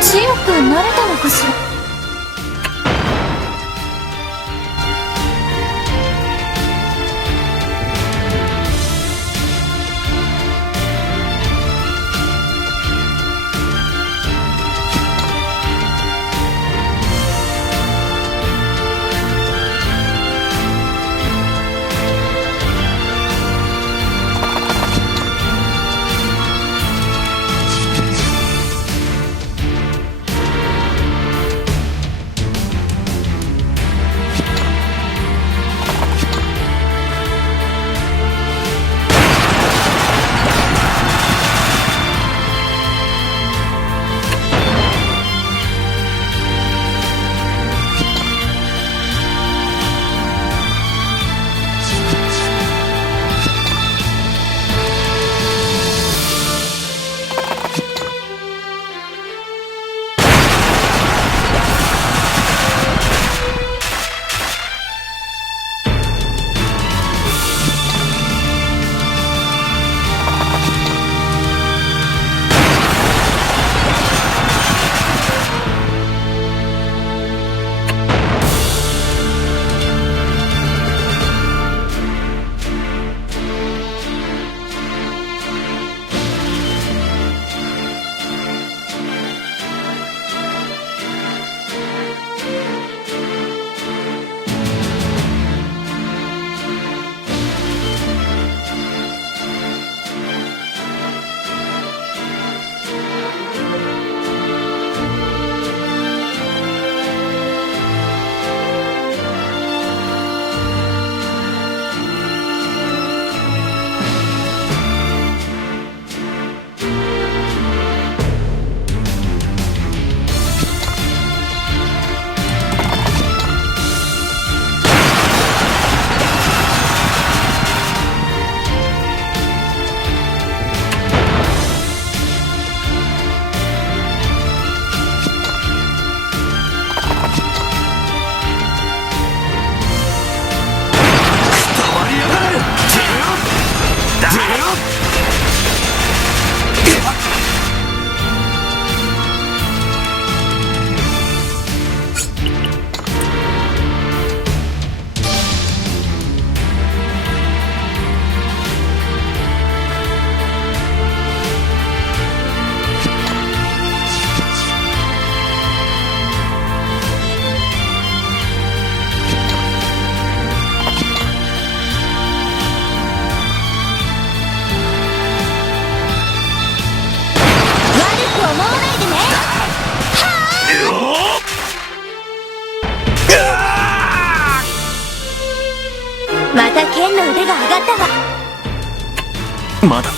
強くなれたのかしら。また剣の腕が上がったわ。まだ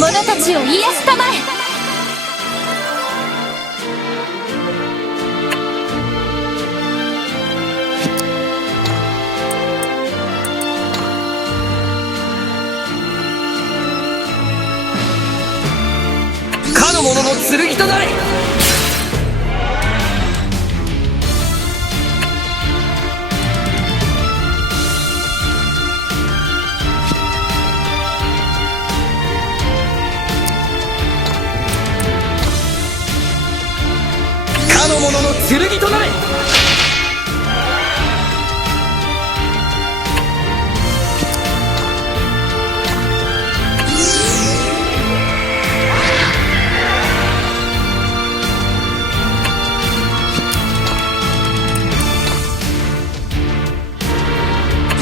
者たちを癒したまえ。かの者の剣となれ。かの者の剣となれ。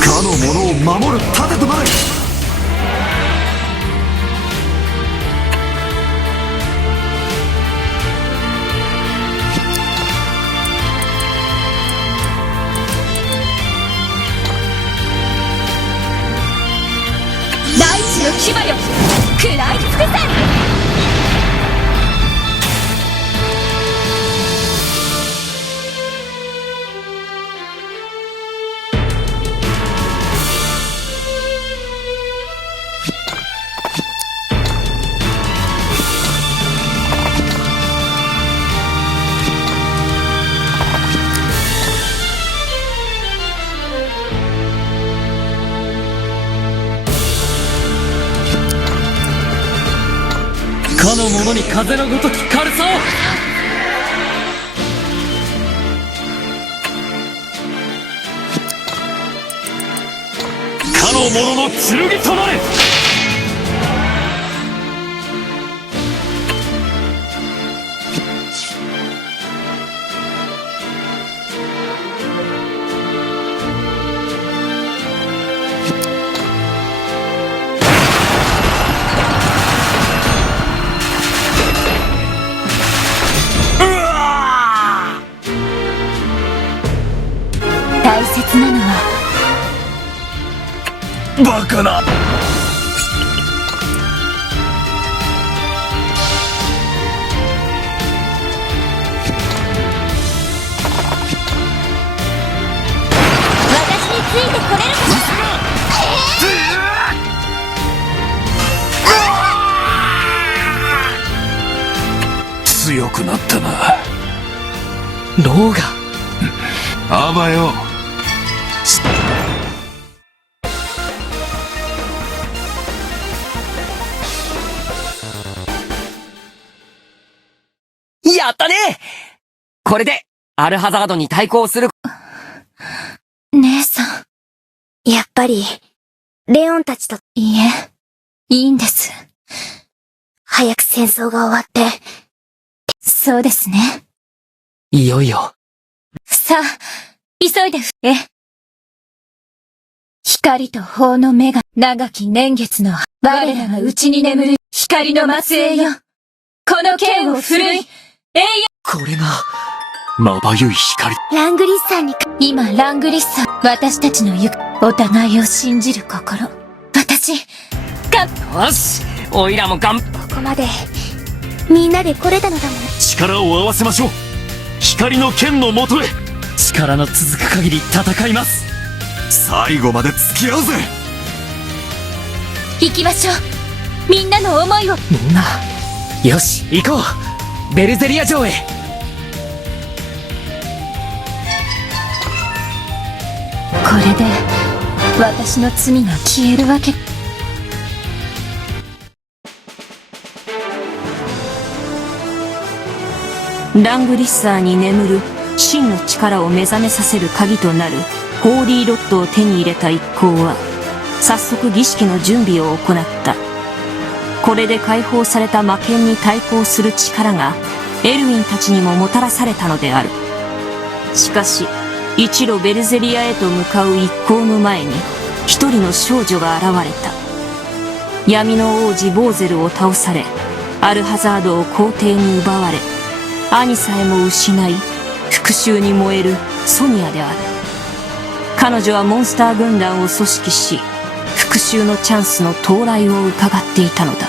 かの者を守る盾となれ。大地の牙よ、食らい尽くせ。かの者に風のごとき軽さを。かの者の剣となれ。大切なのはバカな。私についてこれるか。強くなったな。ローガ。あばよ。やったね。これでアルハザードに対抗する。姉さん。やっぱり、レオンたちと、いいえ、いいんです。早く戦争が終わって、そうですね。いよいよ。さあ、急いで光と法の目が長き年月の我らが内に眠る光の末裔よ。この剣を振るい、永遠。これがまばゆい光。ラングリッサーに、今、ラングリッサー、私たちの行く、お互いを信じる心。私、よし、おいらもこここまで、みんなで来れたのだもん。力を合わせましょう。光の剣のもとへ。力の続く限り戦います。最後まで付き合うぜ。行きましょう。みんなの思いを。みんな、よし、行こう。ベルゼリア城へ。これで、私の罪が消えるわけ。ラングリッサーに眠る真の力を目覚めさせる鍵となるホーリーロッドを手に入れた一行は早速儀式の準備を行った。これで解放された魔剣に対抗する力がエルウィンたちにももたらされたのである。しかし一路ベルゼリアへと向かう一行の前に一人の少女が現れた。闇の王子ボーゼルを倒され、アルハザードを皇帝に奪われ、兄さえも失い復讐に燃えるソニアである。彼女はモンスター軍団を組織し、復讐のチャンスの到来を伺っていたのだ。